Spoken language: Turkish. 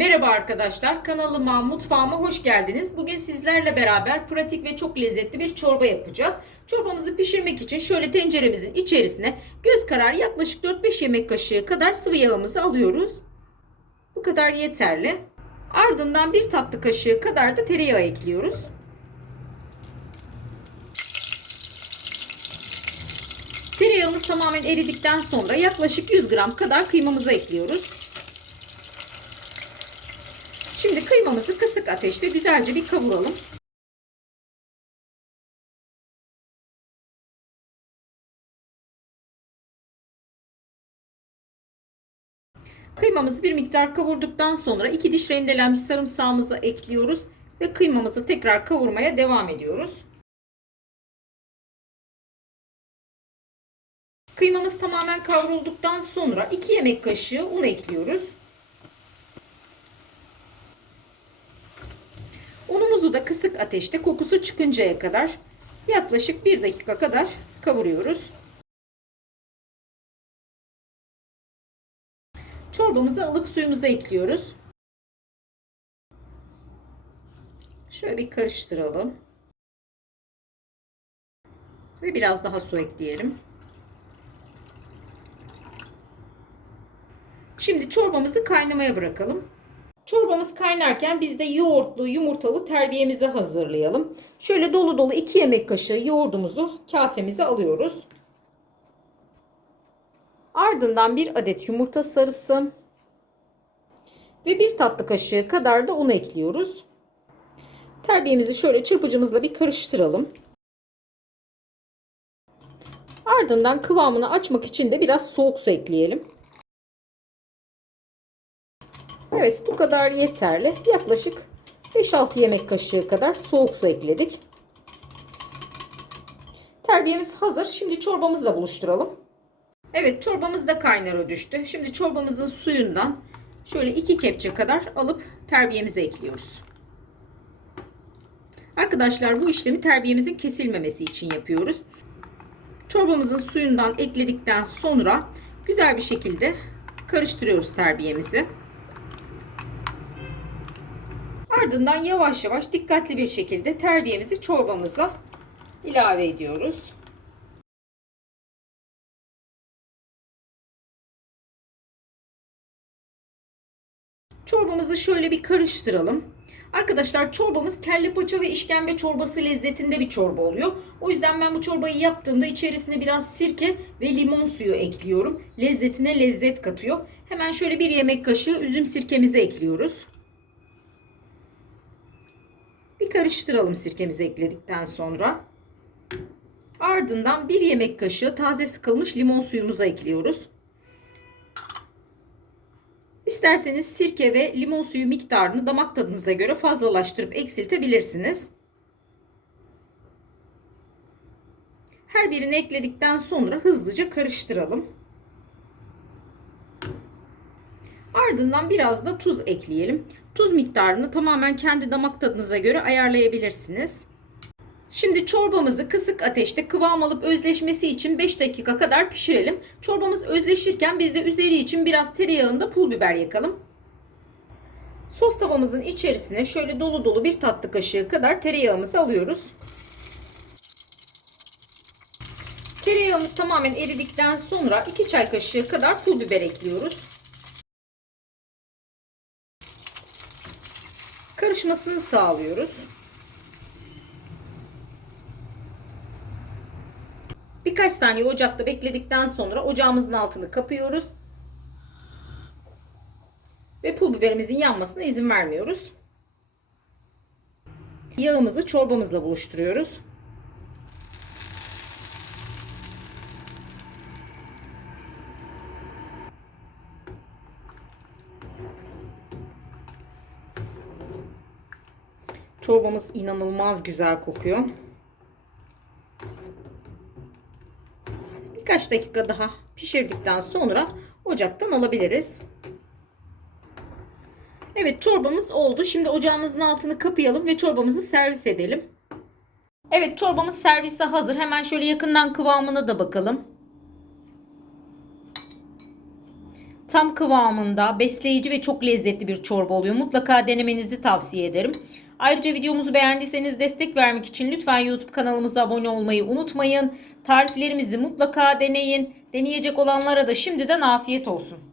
Merhaba arkadaşlar, kanalıma, mutfağıma hoş geldiniz. Bugün sizlerle beraber pratik ve çok lezzetli bir çorba yapacağız. Çorbamızı pişirmek için şöyle tenceremizin içerisine göz kararı yaklaşık 4-5 yemek kaşığı kadar sıvı yağımızı alıyoruz. Bu kadar yeterli. Ardından bir tatlı kaşığı kadar da tereyağı ekliyoruz. Tereyağımız tamamen eridikten sonra yaklaşık 100 gram kadar kıymamızı ekliyoruz. Şimdi kıymamızı kısık ateşte güzelce bir kavuralım. Kıymamızı bir miktar kavurduktan sonra iki diş rendelenmiş sarımsağımızı ekliyoruz ve kıymamızı tekrar kavurmaya devam ediyoruz. Kıymamız tamamen kavrulduktan sonra 2 yemek kaşığı un ekliyoruz. Unumuzu da kısık ateşte kokusu çıkıncaya kadar yaklaşık 1 dakika kadar kavuruyoruz. Çorbamızı ılık suyumuza ekliyoruz. Şöyle bir karıştıralım. Ve biraz daha su ekleyelim. Şimdi çorbamızı kaynamaya bırakalım. Çorbamız kaynarken biz de yoğurtlu yumurtalı terbiyemizi hazırlayalım. Şöyle dolu dolu 2 yemek kaşığı yoğurdumuzu kasemize alıyoruz. Ardından bir adet yumurta sarısı ve bir tatlı kaşığı kadar da un ekliyoruz. Terbiyemizi şöyle çırpıcımızla bir karıştıralım. Ardından kıvamını açmak için de biraz soğuk su ekleyelim. Evet bu kadar yeterli. Yaklaşık 5-6 yemek kaşığı kadar soğuk su ekledik. Terbiyemiz hazır. Şimdi çorbamızla buluşturalım. Evet çorbamız da kaynara düştü. Şimdi çorbamızın suyundan şöyle 2 kepçe kadar alıp terbiyemize ekliyoruz. Arkadaşlar bu işlemi terbiyemizin kesilmemesi için yapıyoruz. Çorbamızın suyundan ekledikten sonra güzel bir şekilde karıştırıyoruz terbiyemizi. Ardından yavaş yavaş dikkatli bir şekilde terbiyemizi çorbamıza ilave ediyoruz. Çorbamızı şöyle bir karıştıralım. Arkadaşlar çorbamız kelle paça ve işkembe çorbası lezzetinde bir çorba oluyor. O yüzden ben bu çorbayı yaptığımda içerisine biraz sirke ve limon suyu ekliyorum. Lezzetine lezzet katıyor. Hemen şöyle bir yemek kaşığı üzüm sirkemizi ekliyoruz. Bir karıştıralım sirkemizi ekledikten sonra. Ardından bir yemek kaşığı taze sıkılmış limon suyumuzu ekliyoruz. İsterseniz sirke ve limon suyu miktarını damak tadınıza göre fazlalaştırıp eksiltebilirsiniz. Her birini ekledikten sonra hızlıca karıştıralım. Ardından biraz da tuz ekleyelim. Tuz miktarını tamamen kendi damak tadınıza göre ayarlayabilirsiniz. Şimdi çorbamızı kısık ateşte kıvam alıp özleşmesi için 5 dakika kadar pişirelim. Çorbamız özleşirken biz de üzeri için biraz tereyağında pul biber yakalım. Sos tavamızın içerisine şöyle dolu dolu bir tatlı kaşığı kadar tereyağımızı alıyoruz. Tereyağımız tamamen eridikten sonra 2 çay kaşığı kadar pul biber ekliyoruz. Karışmasını sağlıyoruz. Birkaç saniye ocakta bekledikten sonra ocağımızın altını kapıyoruz. Ve pul biberimizin yanmasına izin vermiyoruz. Yağımızı çorbamızla buluşturuyoruz. Çorbamız inanılmaz güzel kokuyor. Birkaç dakika daha pişirdikten sonra ocaktan alabiliriz. Evet çorbamız oldu. Şimdi ocağımızın altını kapayalım ve çorbamızı servis edelim. Evet çorbamız servise hazır. Hemen şöyle yakından kıvamına da bakalım. Tam kıvamında, besleyici ve çok lezzetli bir çorba oluyor. Mutlaka denemenizi tavsiye ederim. Ayrıca videomuzu beğendiyseniz destek vermek için lütfen YouTube kanalımıza abone olmayı unutmayın. Tariflerimizi mutlaka deneyin. Deneyecek olanlara da şimdiden afiyet olsun.